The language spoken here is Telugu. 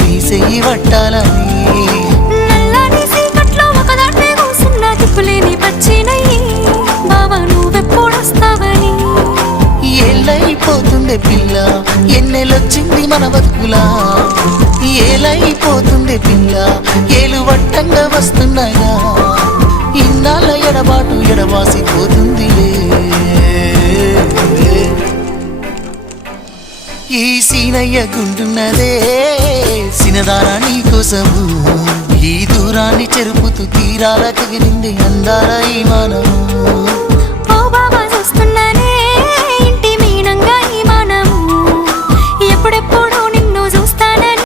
వీసెయ్యి పట్టాలని నల్లని సీకట్లో ఒకదాన్నే కూసున్నా దిక్కులేని పచ్చినయ్యి బావా నువ్వెప్పుడొస్తావని ఏళ్ళైపోతుందే పిల్ల ఎన్నెలొచ్చింది మన బతుకులా ఏలైపోతుందే పిల్ల ఏలు వట్టంగా వస్తున్నాగా ఇన్నాళ్ళ ఎడబాటు ఎడవాసిపోతుందిలే ఈ సీనయ్య గుంటున్నదే సినదారా నీ కోసము ఈ దూరాన్ని చెరుపుతూ తీరాల కగిలింది అందాల ఈ మానవు